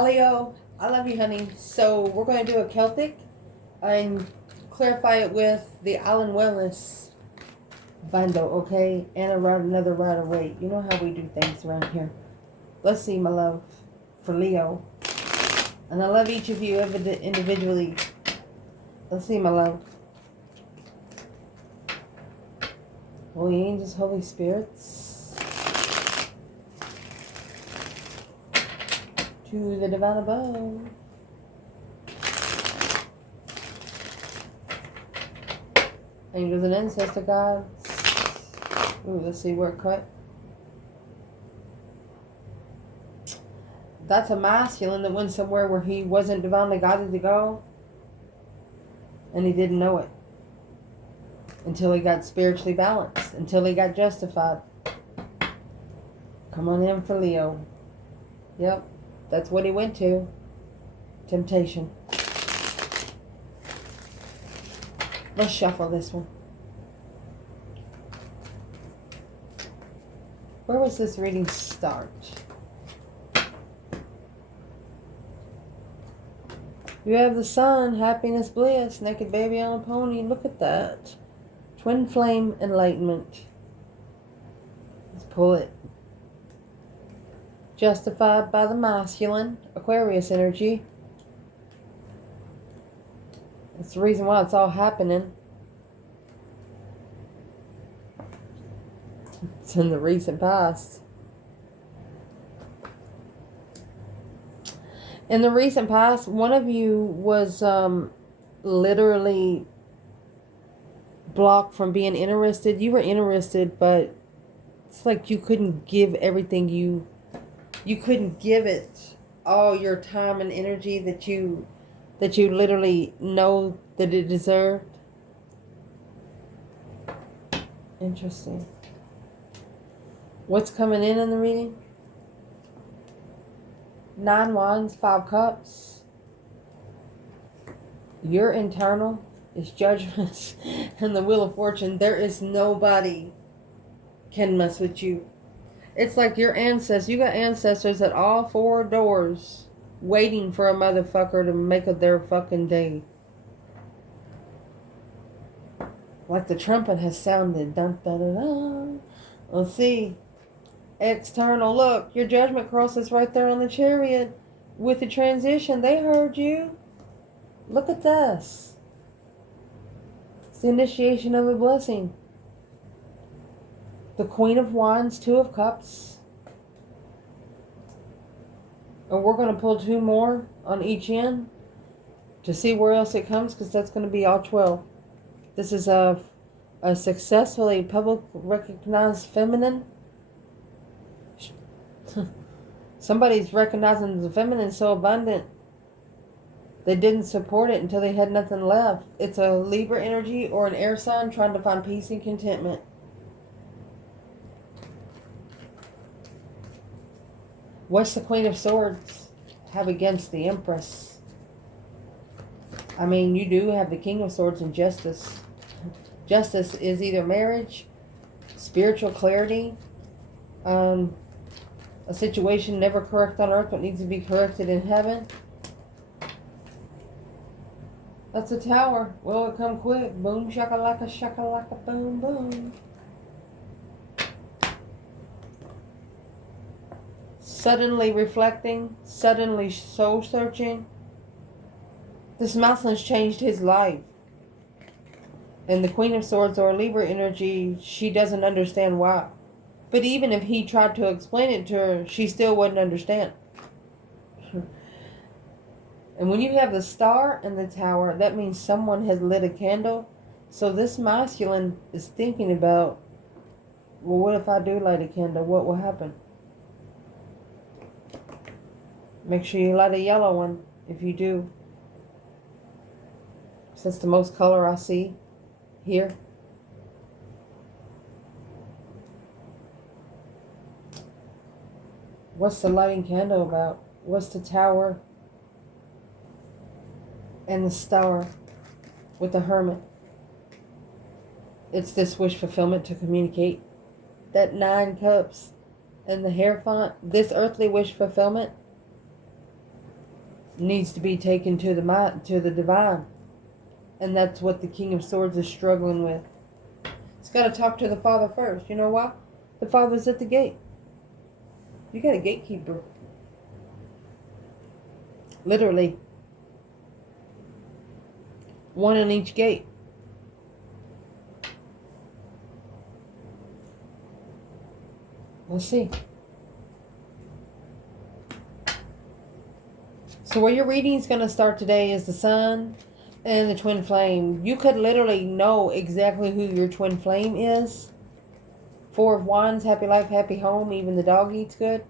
Leo, I love you, honey. So we're going to do a Celtic and clarify it with the Island Wellness bundle, okay? And another rider weight. You know how we do things around here. Let's see, my love, for Leo. And I love each of you individually. Let's see, my love. Holy angels, Holy Spirits. To the divine above. Angels and ancestor gods. Ooh, let's see where it cut. That's a masculine that went somewhere where he wasn't divinely guided to go. And he didn't know it. Until he got spiritually balanced. Until he got justified. Come on in for Leo. Yep. That's what he went to. Temptation. Let's shuffle this one. Where was this reading start? You have the sun, happiness, bliss, naked baby on a pony. Look at that. Twin flame enlightenment. Let's pull it. Justified by the masculine, Aquarius energy. That's the reason why it's all happening. It's in the recent past. In the recent past, one of you was literally blocked from being interested. You were interested, but it's like you couldn't give everything you couldn't give it all your time and energy that you literally know that it deserved. Interesting. What's coming in the reading? 9 Wands, 5 Cups. Your internal is judgment and the Wheel of Fortune. There is nobody can mess with you. It's like your ancestors. You got ancestors at all 4 doors waiting for a motherfucker to make it their fucking day. Like the trumpet has sounded. Dun, dun, dun, dun. Let's see. External. Look, your judgment cross is right there on the chariot. With the transition, they heard you. Look at this. It's the initiation of a blessing. The Queen of Wands, 2 of Cups. And we're going to pull 2 more on each end to see where else it comes, because that's going to be all 12. This is a successfully public recognized feminine. Somebody's recognizing the feminine so abundant they didn't support it until they had nothing left. It's a Libra energy or an air sign trying to find peace and contentment. What's the Queen of Swords have against the Empress? I mean, you do have the King of Swords and Justice. Justice is either marriage, spiritual clarity, a situation never correct on earth but needs to be corrected in heaven. That's a Tower. Will it come quick? Boom, shakalaka, boom, boom. Suddenly reflecting, suddenly soul searching. This masculine's changed his life. And the Queen of Swords or Libra energy, she doesn't understand why. But even if he tried to explain it to her, she still wouldn't understand. And when you have the Star and the Tower, that means someone has lit a candle. So this masculine is thinking about, well, what if I do light a candle? What will happen? Make sure you light a yellow one if you do. So that's the most color I see here. What's the lighting candle about? What's the Tower and the Star with the Hermit? It's this wish fulfillment to communicate. That 9 cups and the hair font, this earthly wish fulfillment. needs to be taken to the divine. And that's what the King of Swords is struggling with. He's got to talk to the Father first. You know why? The Father's at the gate. You got a gatekeeper. Literally. One in each gate. Let's see. So where your reading is going to start today is the Sun and the Twin Flame. You could literally know exactly who your Twin Flame is. Four of Wands, happy life, happy home. Even the dog eats good.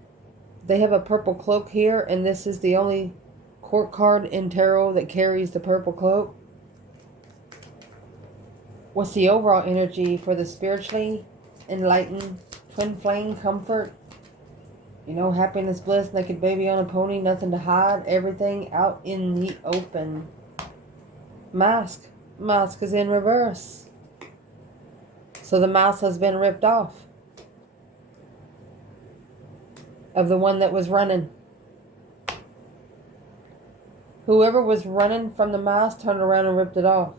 They have a purple cloak here, and this is the only court card in tarot that carries the purple cloak. What's the overall energy for the spiritually enlightened Twin Flame? Comfort. You know, happiness, bliss, naked baby on a pony, nothing to hide, everything out in the open. Mask. Mask is in reverse. So the mask has been ripped off of the one that was running. Whoever was running from the mask turned around and ripped it off.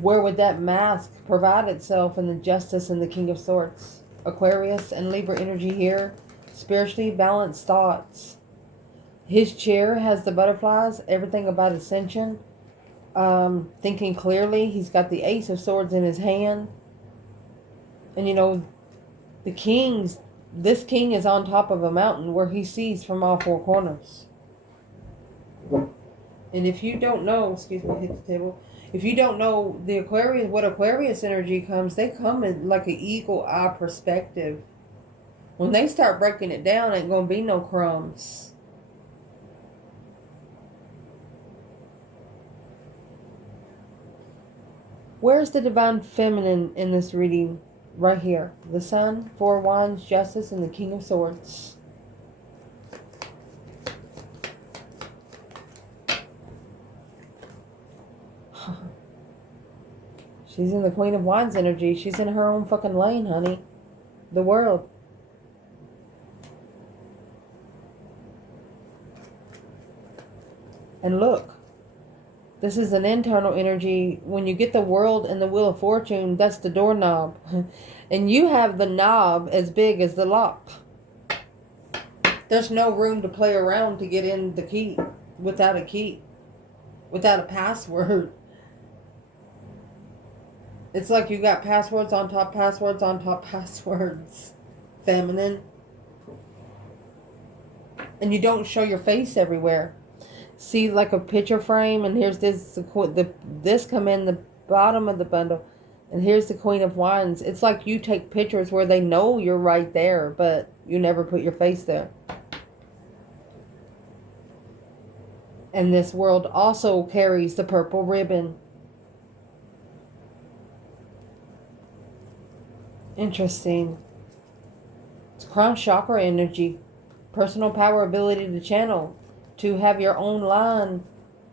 Where would that mask provide itself in the Justice and the King of Swords? Aquarius and Libra energy here. Spiritually balanced thoughts. His chair has the butterflies. Everything about ascension. Thinking clearly. He's got the Ace of Swords in his hand. And you know, this king is on top of a mountain where he sees from all four corners. And if you don't know, excuse me, hit the table. If you don't know the Aquarius, what Aquarius energy comes, they come in like an eagle eye perspective. When they start breaking it down, ain't gonna be no crumbs. Where's the divine feminine in this reading? Right here. The Sun, Four of Wands, Justice, and the King of Swords. She's in the Queen of Wands energy. She's in her own fucking lane, honey. The world. And look. This is an internal energy. When you get the World and the Wheel of Fortune, that's the doorknob. And you have the knob as big as the lock. There's no room to play around to get in the key. Without a key. Without a password. It's like you got passwords on top passwords on top passwords. Feminine. And you don't show your face everywhere. See, like a picture frame, and here's this come in the bottom of the bundle, and here's the Queen of Wands. It's like you take pictures where they know you're right there, but you never put your face there. And this world also carries the purple ribbon. Interesting. It's crown chakra energy. Personal power, ability to channel. To have your own line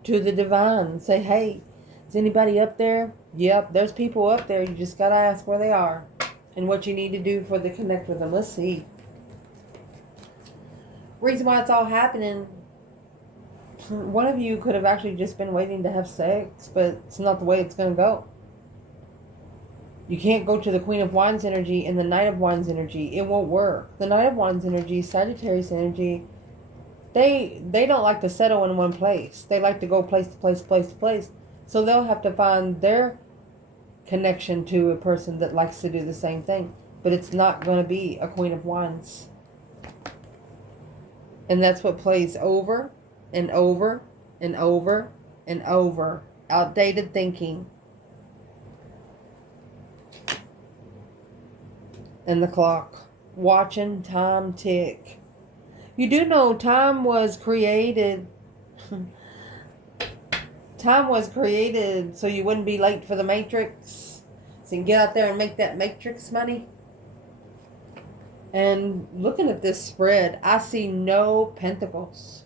to the divine. Say, hey, is anybody up there? Yep, there's people up there. You just got to ask where they are. And what you need to do for the connect with them. Let's see. Reason why it's all happening. One of you could have actually just been waiting to have sex. But it's not the way it's going to go. You can't go to the Queen of Wands energy and the Knight of Wands energy. It won't work. The Knight of Wands energy, Sagittarius energy, they don't like to settle in one place. They like to go place to place, place to place. So they'll have to find their connection to a person that likes to do the same thing. But it's not going to be a Queen of Wands. And that's what plays over and over and over and over. Outdated thinking. And the clock. Watching time tick. You do know time was created. Time was created so you wouldn't be late for the Matrix. So you can get out there and make that Matrix money. And looking at this spread, I see no pentacles.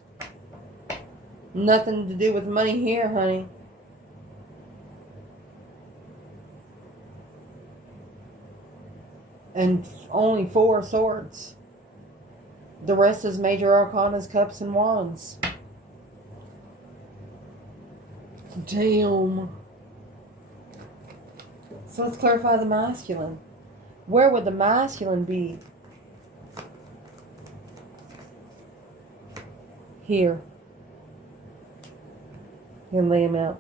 Nothing to do with money here, honey. And only 4 swords. The rest is major arcanas, cups, and wands. Damn. So let's clarify the masculine. Where would the masculine be? Here. And lay him out.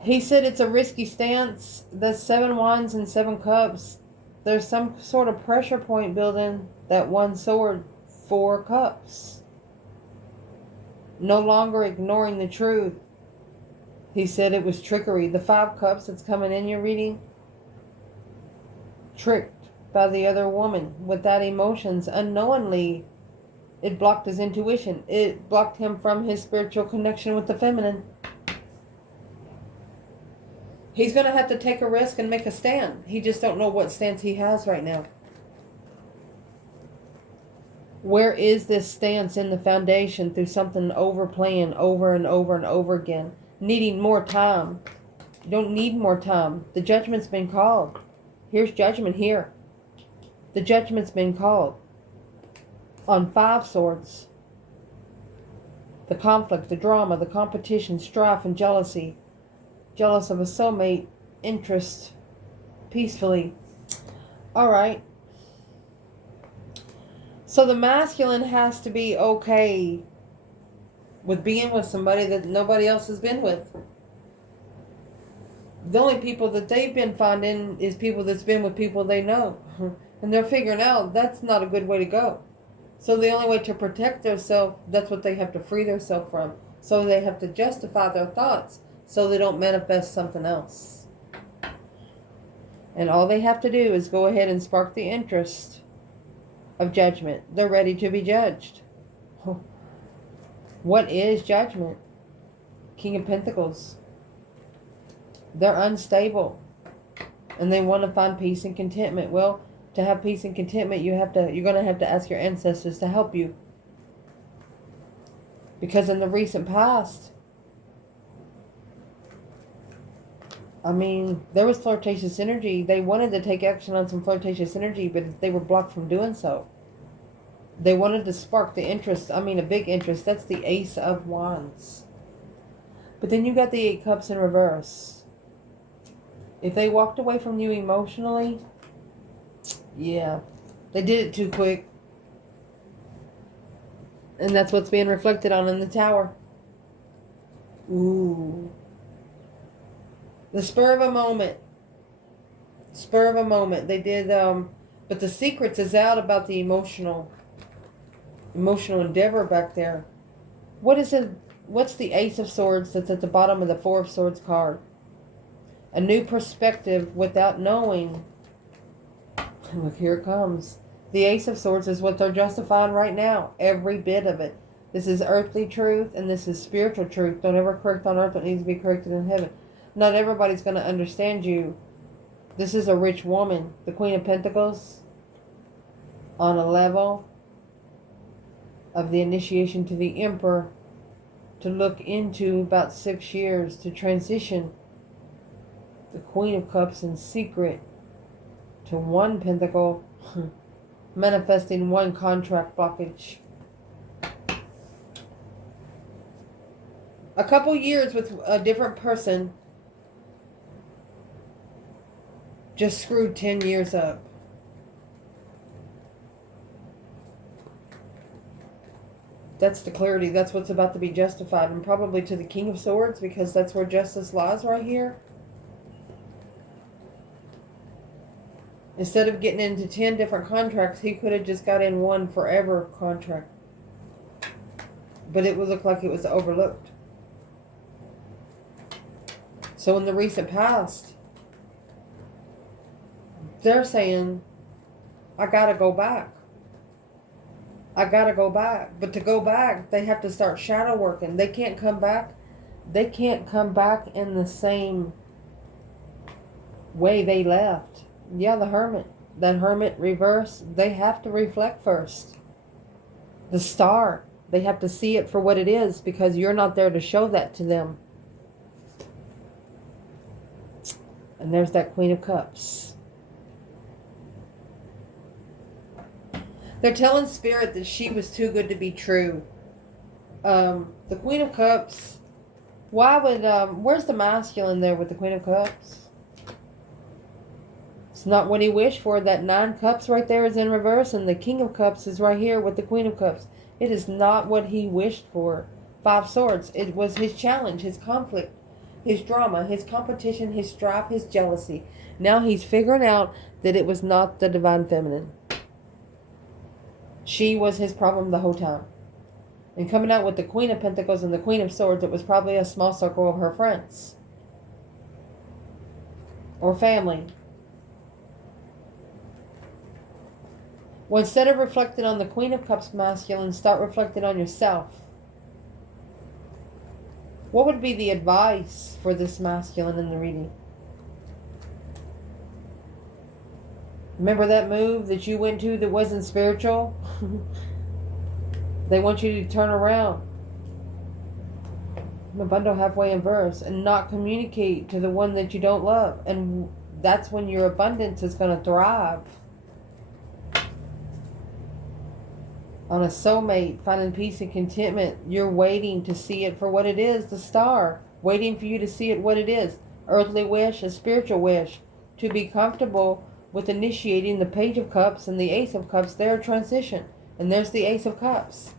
He said it's a risky stance. That's 7 wands and 7 cups. There's some sort of pressure point building that 1 sword, 4 cups. No longer ignoring the truth. He said it was trickery. The 5 cups that's coming in your reading. Tricked by the other woman without emotions. Unknowingly, it blocked his intuition. It blocked him from his spiritual connection with the feminine. He's going to have to take a risk and make a stand. He just don't know what stance he has right now. Where is this stance in the foundation through something overplaying over and over and over again? Needing more time. You don't need more time. The judgment's been called. Here's judgment here. The judgment's been called. On 5 swords. The conflict, the drama, the competition, strife, and jealousy. Jealous of a soulmate, interest, peacefully. Alright. So the masculine has to be okay with being with somebody that nobody else has been with. The only people that they've been finding is people that's been with people they know. And they're figuring out that's not a good way to go. So the only way to protect themselves, that's what they have to free themselves from. So they have to justify their thoughts so they don't manifest something else. And all they have to do is go ahead and spark the interest of judgment. They're ready to be judged. What is judgment? King of Pentacles. They're unstable. And they want to find peace and contentment. Well, to have peace and contentment, you're going to have to ask your ancestors to help you. Because in the recent past, I mean, there was flirtatious energy. They wanted to take action on some flirtatious energy, but they were blocked from doing so. They wanted to spark the interest. I mean, a big interest. That's the Ace of Wands. But then you got the 8 Cups in reverse. If they walked away from you emotionally, yeah, they did it too quick. And that's what's being reflected on in the Tower. Ooh. The spur of a moment. Spur of a moment. They did, but the secrets is out about the emotional endeavor back there. What is it? What's the Ace of Swords that's at the bottom of the 4 of Swords card? A new perspective without knowing. Look, here it comes. The Ace of Swords is what they're justifying right now. Every bit of it. This is earthly truth and this is spiritual truth. Don't ever correct on earth what needs to be corrected in heaven. Not everybody's going to understand you. This is a rich woman. The Queen of Pentacles. On a level of the initiation to the Emperor. To look into about 6 years. To transition the Queen of Cups in secret to 1 pentacle. Manifesting 1 contract blockage. A couple years with a different person just screwed 10 years up. That's the clarity. That's what's about to be justified. And probably to the King of Swords, because that's where justice lies right here. Instead of getting into 10 different contracts, he could have just got in 1 forever contract. But it would look like it was overlooked. So in the recent past, they're saying, I gotta go back. I gotta go back. But to go back, they have to start shadow working. They can't come back. They can't come back in the same way they left. Yeah, the Hermit. That Hermit reverse, they have to reflect first. The Star, they have to see it for what it is because you're not there to show that to them. And there's that Queen of Cups. They're telling Spirit that she was too good to be true. The Queen of Cups. Why would, where's the masculine there with the Queen of Cups? It's not what he wished for. That 9 cups right there is in reverse, and the King of Cups is right here with the Queen of Cups. It is not what he wished for. 5 swords. It was his challenge, his conflict, his drama, his competition, his strife, his jealousy. Now he's figuring out that it was not the divine feminine. She was his problem the whole time. And coming out with the Queen of Pentacles and the Queen of Swords, it was probably a small circle of her friends. Or family. Well, instead of reflecting on the Queen of Cups masculine, start reflecting on yourself. What would be the advice for this masculine in the reading? Remember that move that you went to that wasn't spiritual? They want you to turn around. The bundle halfway in verse and not communicate to the one that you don't love. And that's when your abundance is going to thrive. On a soulmate, finding peace and contentment, you're waiting to see it for what it is, the star. Waiting for you to see it what it is. Earthly wish, a spiritual wish. To be comfortable with initiating the Page of Cups and the Ace of Cups. They're a transition. And there's the Ace of Cups.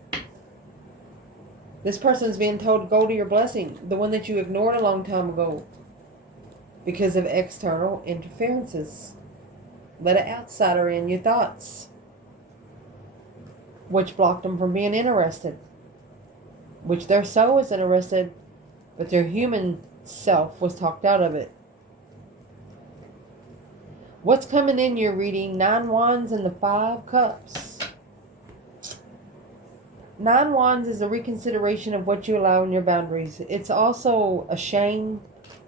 This person's being told, go to your blessing. The one that you ignored a long time ago. Because of external interferences. Let an outsider in your thoughts. Which blocked them from being interested. Which their soul was interested, but their human self was talked out of it. What's coming in your reading? 9 Wands and the 5 Cups. 9 Wands is a reconsideration of what you allow in your boundaries. It's also a shame,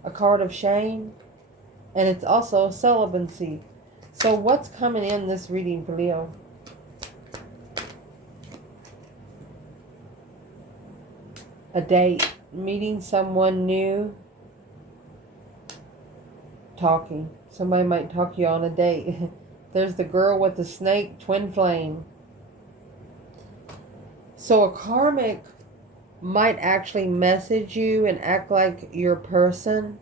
a card of shame, and it's also celibacy. So what's coming in this reading for Leo? A date, meeting someone new, talking. Somebody might talk you on a date. There's the girl with the snake, twin flame. So a karmic might actually message you and act like your person.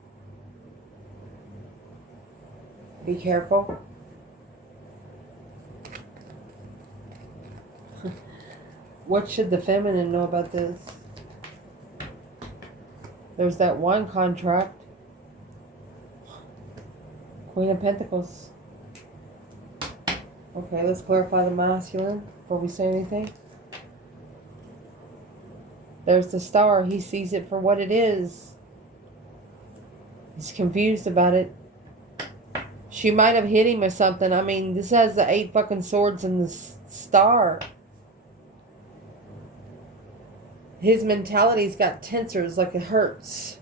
Be careful. What should the feminine know about this? There's that one contract. Queen of Pentacles. Okay, let's clarify the masculine before we say anything. There's the star. He sees it for what it is. He's confused about it. She might have hit him or something. I mean, this has the 8 fucking swords and the star. His mentality's got tensors, like it hurts.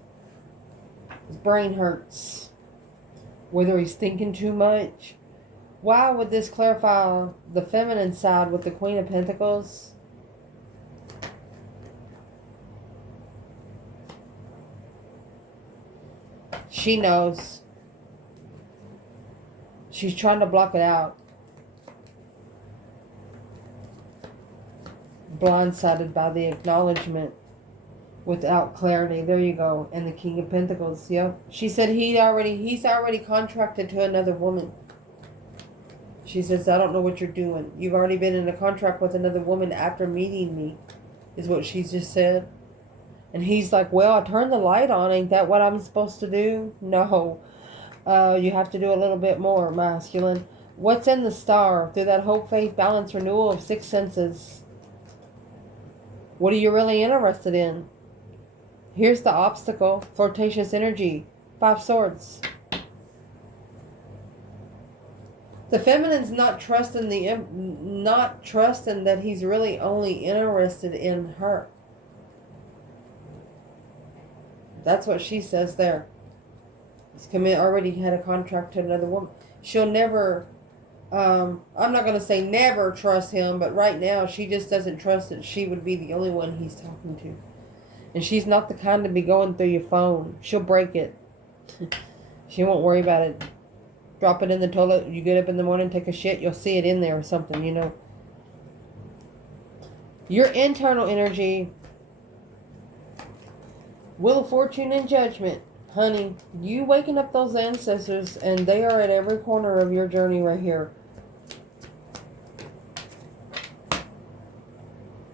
His brain hurts. Whether he's thinking too much. Why would this clarify the feminine side with the Queen of Pentacles? She knows. She's trying to block it out. Blindsided by the acknowledgement without clarity. There you go. And the King of Pentacles. Yep. She said he's already contracted to another woman. She says, I don't know what you're doing. You've already been in a contract with another woman after meeting me, is what she's just said. And he's like, well, I turned the light on. Ain't that what I'm supposed to do? No. You have to do a little bit more, masculine. What's in the star? Through that hope, faith, balance, renewal of 6 senses. What are you really interested in? Here's the obstacle. Flirtatious energy. 5 swords. The feminine's not trusting that he's really only interested in her. That's what she says there. He's already had a contract to another woman. She'll never, I'm not going to say never trust him, but right now she just doesn't trust that she would be the only one he's talking to. And she's not the kind to be going through your phone. She'll break it. She won't worry about it. Drop it in the toilet. You get up in the morning, take a shit, you'll see it in there or something, you know. Your internal energy, Wheel of Fortune and Judgment. Honey, you waking up those ancestors, and they are at every corner of your journey right here.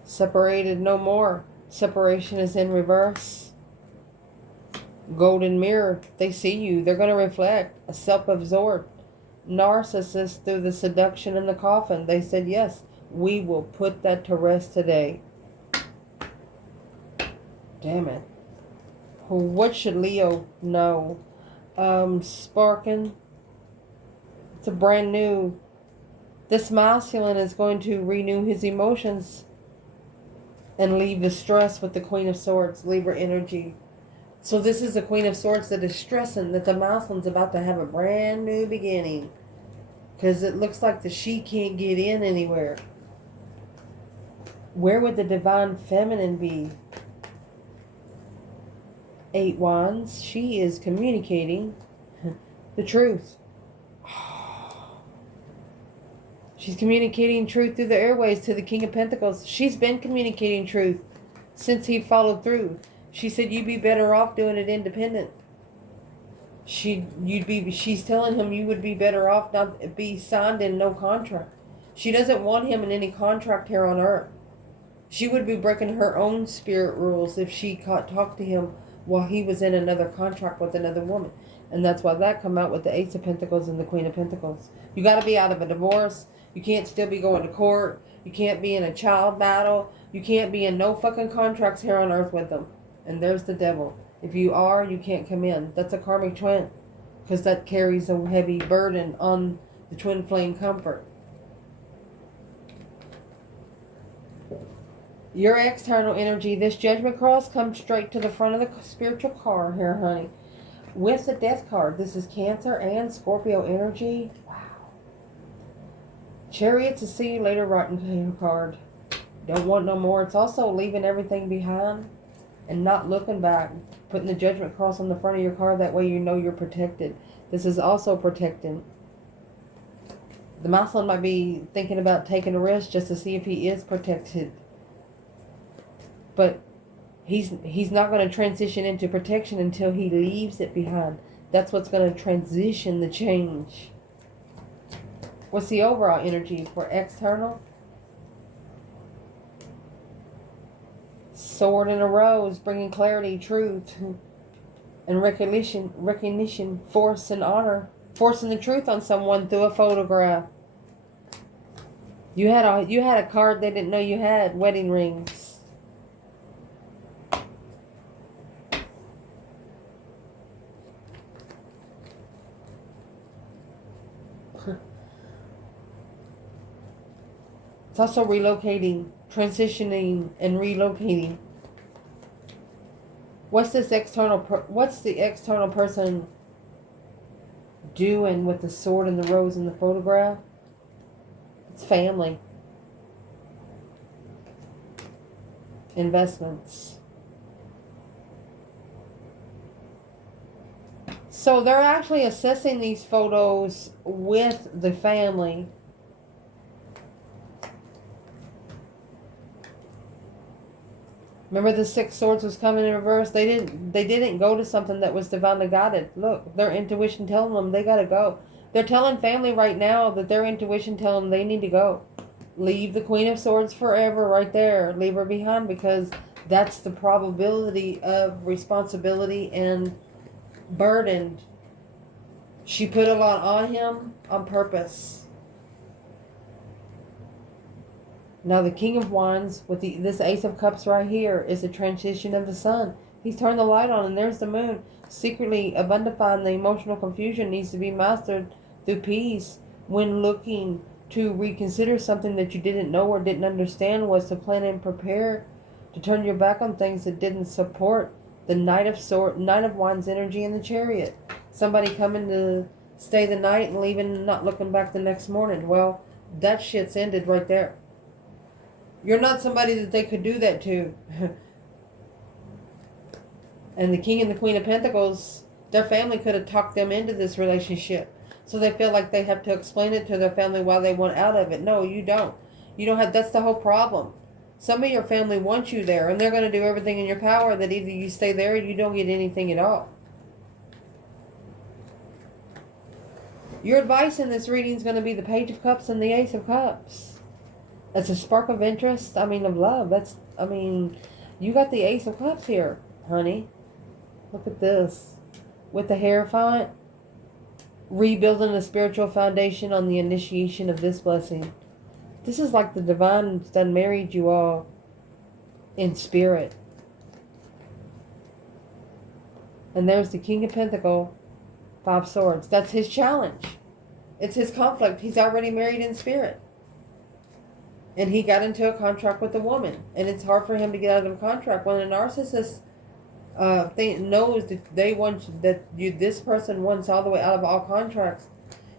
Separated no more. Separation is in reverse. Golden mirror. They see you. They're going to reflect. A self-absorbed narcissist through the seduction in the coffin. They said, yes, we will put that to rest today. Damn it. What should Leo know? Sparking. It's a brand new. This masculine is going to renew his emotions and leave the stress with the Queen of Swords, Libra energy. So this is the Queen of Swords that is stressing that the masculine's about to have a brand new beginning. Because it looks like the she can't get in anywhere. Where would the divine feminine be? 8 Wands. She is communicating the truth. She's communicating truth through the airways to the King of Pentacles. She's been communicating truth since he followed through. She said you'd be better off doing it independent. She's telling him you would be better off not be signed in no contract. She doesn't want him in any contract here on earth. She would be breaking her own spirit rules if she talked to him while he was in another contract with another woman. And that's why that come out with the Ace of Pentacles and the Queen of Pentacles. You got to be out of a divorce. You can't still be going to court. You can't be in a child battle. You can't be in no fucking contracts here on earth with them. And there's the devil. If you are, you can't come in. That's a karmic twin. Because that carries a heavy burden on the twin flame comfort. Your external energy, this Judgment cross comes straight to the front of the spiritual car here, honey. With the Death card, this is Cancer and Scorpio energy. Wow. Chariot to see you later writing card. Don't want no more. It's also leaving everything behind and not looking back. Putting the Judgment cross on the front of your car, that way you know you're protected. This is also protecting. The masculine might be thinking about taking a risk just to see if he is protected. But he's not going to transition into protection until he leaves it behind. That's what's going to transition the change. What's the overall energy for external? Sword and a rose, bringing clarity, truth, and recognition, force and honor. Forcing the truth on someone through a photograph. You had a card they didn't know you had. Wedding rings. It's also relocating, transitioning, and relocating. What's the external person doing with the sword and the rose in the photograph? It's family. Investments. So they're actually assessing these photos with the family. Remember the 6 swords was coming in reverse? They didn't go to something that was divinely guided. Look, their intuition telling them they gotta go. They're telling family right now that their intuition telling them they need to go. Leave the Queen of Swords forever right there. Leave her behind, because that's the probability of responsibility and burdened. She put a lot on him on purpose. Now the King of Wands with this Ace of Cups right here is the transition of the sun. He's turned the light on, and there's the moon. Secretly abundifying the emotional confusion needs to be mastered through peace. When looking to reconsider something that you didn't know or didn't understand, was to plan and prepare to turn your back on things that didn't support the Knight of Wands energy in the Chariot. Somebody coming to stay the night and leaving and not looking back the next morning. Well, that shit's ended right there. You're not somebody that they could do that to. And the King and the Queen of Pentacles, their family could have talked them into this relationship. So they feel like they have to explain it to their family why they want out of it. No, you don't. You don't have, that's the whole problem. Some of your family wants you there, and they're going to do everything in your power that either you stay there or you don't get anything at all. Your advice in this reading is going to be the Page of Cups and the Ace of Cups. It's a spark of interest, of love. You got the Ace of Cups here, honey. Look at this. With the Hierophant, rebuilding a spiritual foundation on the initiation of this blessing. This is like the divine done married you all in spirit. And there's the King of Pentacles, 5 Swords. That's his challenge. It's his conflict. He's already married in spirit. And he got into a contract with a woman. And it's hard for him to get out of a contract. When a narcissist knows that this person wants all the way out of all contracts,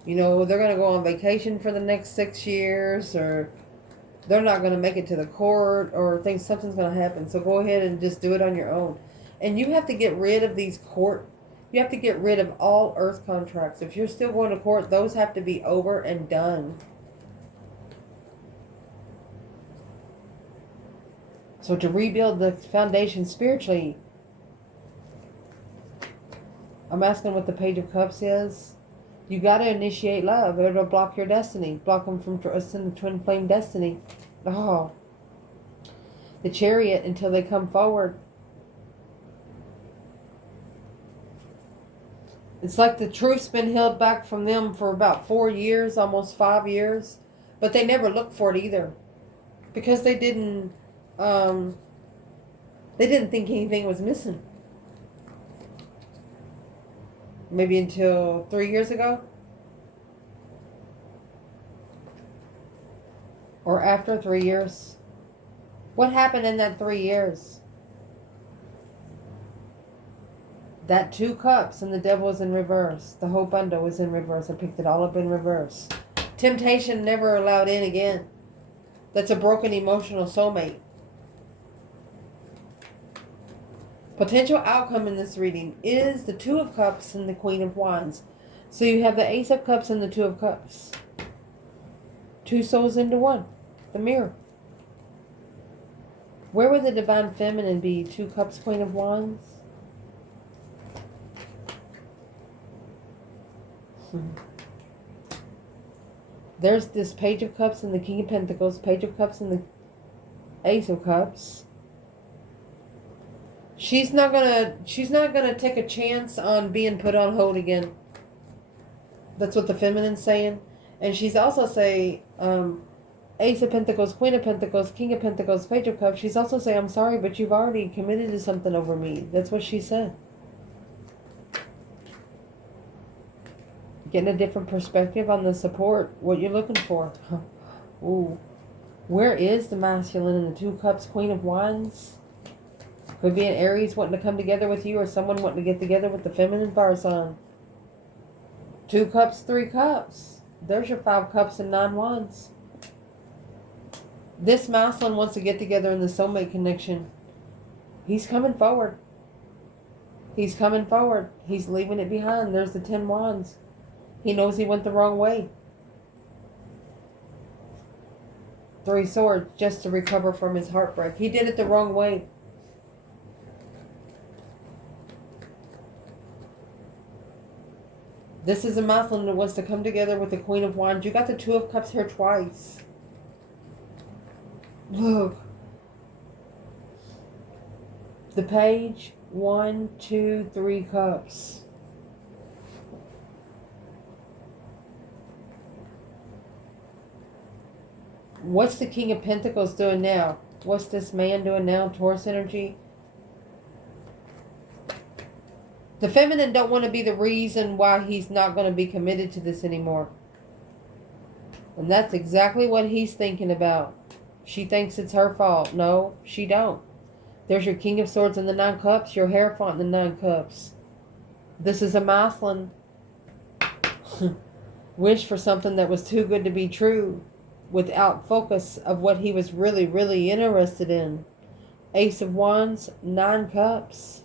they're going to go on vacation for the next 6 years, or they're not going to make it to the court, or something's going to happen. So go ahead and just do it on your own. And you have to get rid of these you have to get rid of all earth contracts. If you're still going to court, those have to be over and done. So to rebuild the foundation spiritually, I'm asking what the Page of Cups is. You got to initiate love. It'll block your destiny. Block them from trusting the twin flame destiny. Oh. The Chariot until they come forward. It's like the truth's been held back from them for about 4 years, almost 5 years. But they never looked for it either. Because they didn't think anything was missing. Maybe until 3 years ago. Or after 3 years. What happened in that 3 years? That 2 cups and the devil is in reverse. The whole bundle was in reverse. I picked it all up in reverse. Temptation never allowed in again. That's a broken emotional soulmate. Potential outcome in this reading is the 2 of Cups and the Queen of Wands. So you have the Ace of Cups and the 2 of Cups. 2 souls into one. The mirror. Where would the Divine Feminine be? 2 Cups, Queen of Wands? There's this Page of Cups and the King of Pentacles. Page of Cups and the Ace of Cups. She's not gonna take a chance on being put on hold again. That's what the feminine's saying. And she's also saying, Ace of Pentacles, Queen of Pentacles, King of Pentacles, Page of Cups. She's also saying, I'm sorry, but you've already committed to something over me. That's what she said. Getting a different perspective on the support, what you're looking for. Ooh. Where is the masculine in the 2 Cups, Queen of Wands? Could be an Aries wanting to come together with you, or someone wanting to get together with the feminine fire sign. 2 Cups, 3 Cups. There's your 5 Cups and 9 Wands. This masculine wants to get together in the soulmate connection. He's coming forward. He's coming forward. He's leaving it behind. There's the 10 Wands. He knows he went the wrong way. 3 Swords, just to recover from his heartbreak. He did it the wrong way. This is a masculine that wants to come together with the Queen of Wands. You got the 2 of Cups here twice. Look. The Page, 1, 2, 3 Cups. What's the King of Pentacles doing now? What's this man doing now? Taurus energy. The feminine don't want to be the reason why he's not going to be committed to this anymore. And that's exactly what he's thinking about. She thinks it's her fault. No, she don't. There's your King of Swords and the 9 Cups. Your Hierophant and the 9 Cups. This is a masculine. Wish for something that was too good to be true, without focus of what he was really, really interested in. Ace of Wands, 9 Cups.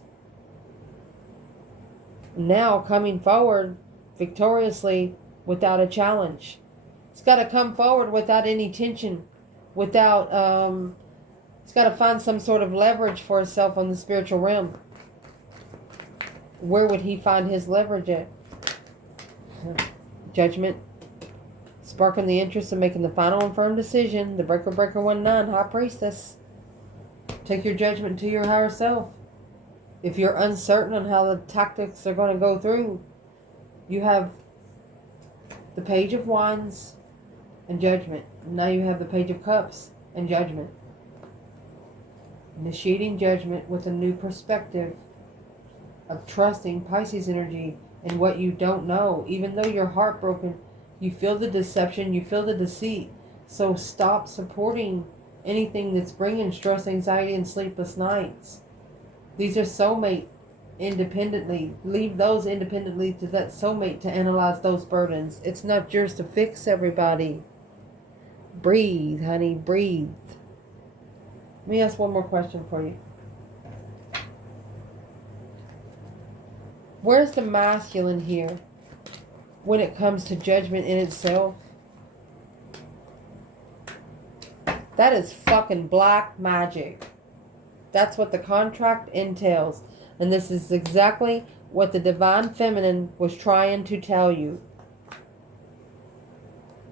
Now coming forward victoriously without a challenge. It's got to come forward without any tension, without He's got to find some sort of leverage for himself on the spiritual realm. Where would he find his leverage at? Judgment. Sparking the interest of making the final and firm decision. The Breaker 1-9, High Priestess. Take your judgment to your higher self. If you're uncertain on how the tactics are going to go through, you have the Page of Wands and Judgment. Now you have the Page of Cups and Judgment. Initiating judgment with a new perspective of trusting Pisces energy in what you don't know. Even though you're heartbroken, you feel the deception, you feel the deceit. So stop supporting anything that's bringing stress, anxiety, and sleepless nights. These are soulmate independently. Leave those independently to that soulmate to analyze those burdens. It's not yours to fix, everybody. Breathe, honey, breathe. Let me ask one more question for you. Where's the masculine here when it comes to judgment in itself? That is fucking black magic. That's what the contract entails. And this is exactly what the Divine Feminine was trying to tell you.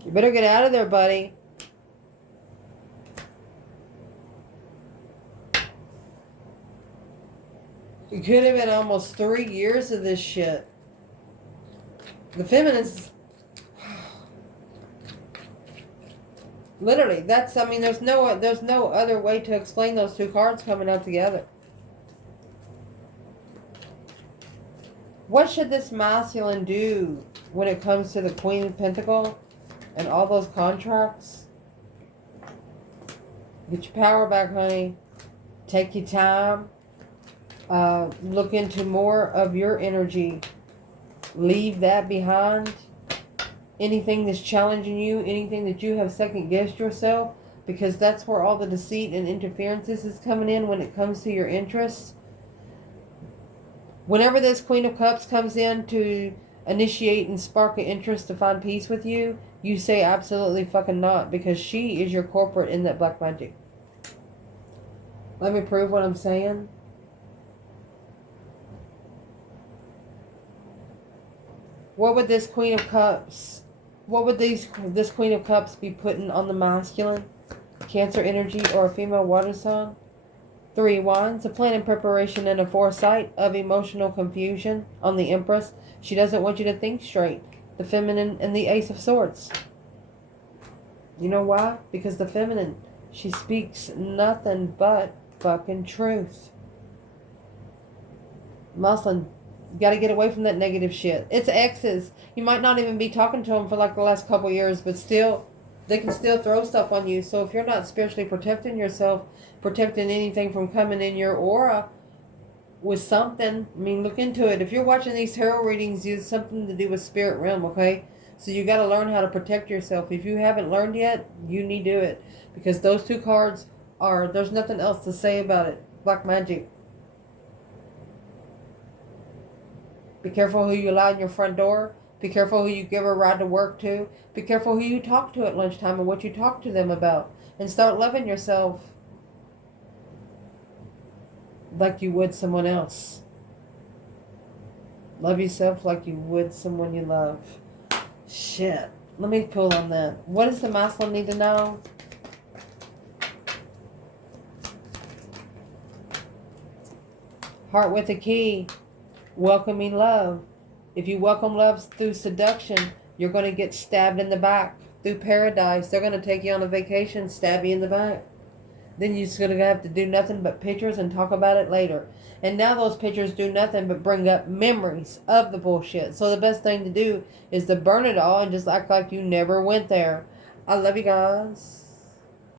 You better get out of there, buddy. It could have been almost 3 years of this shit. The feminists, literally, that's, I mean, there's no other way to explain those two cards coming out together. What should this masculine do when it comes to the Queen of Pentacles and all those contracts? Get your power back, honey. Take your time. Look into more of your energy. Leave that behind. Anything that's challenging you, anything that you have second guessed yourself, because that's where all the deceit and interferences is coming in when it comes to your interests. Whenever this Queen of Cups comes in to initiate and spark an interest to find peace with you, you say absolutely fucking not, because she is your corporate in that black magic. Let me prove what I'm saying. What would this Queen of Cups, what would this Queen of Cups be putting on the masculine? Cancer energy or a female water sign? 3 Wands, a plan in preparation and a foresight of emotional confusion on the Empress. She doesn't want you to think straight. The Feminine and the Ace of Swords. You know why? Because the Feminine, she speaks nothing but fucking truth. Muslim, you got to get away from that negative shit. It's exes. You might not even be talking to them for like the last couple years, but still, they can still throw stuff on you. So if you're not spiritually protecting yourself, protecting anything from coming in your aura with something, I mean, look into it. If you're watching these tarot readings, it's something to do with spirit realm, okay? So you got to learn how to protect yourself. If you haven't learned yet, you need to do it. Because those two cards are, there's nothing else to say about it. Black magic. Be careful who you allow in your front door. Be careful who you give a ride to work to. Be careful who you talk to at lunchtime and what you talk to them about. And start loving yourself like you would someone else. Love yourself like you would someone you love. Shit. Let me pull on that. What does the masculine need to know? Heart with a key. Welcoming love. If you welcome love through seduction, you're going to get stabbed in the back. Through paradise, they're going to take you on a vacation, stab you in the back. Then you're just going to have to do nothing but pictures and talk about it later. And now those pictures do nothing but bring up memories of the bullshit. So the best thing to do is to burn it all and just act like you never went there. I love you guys.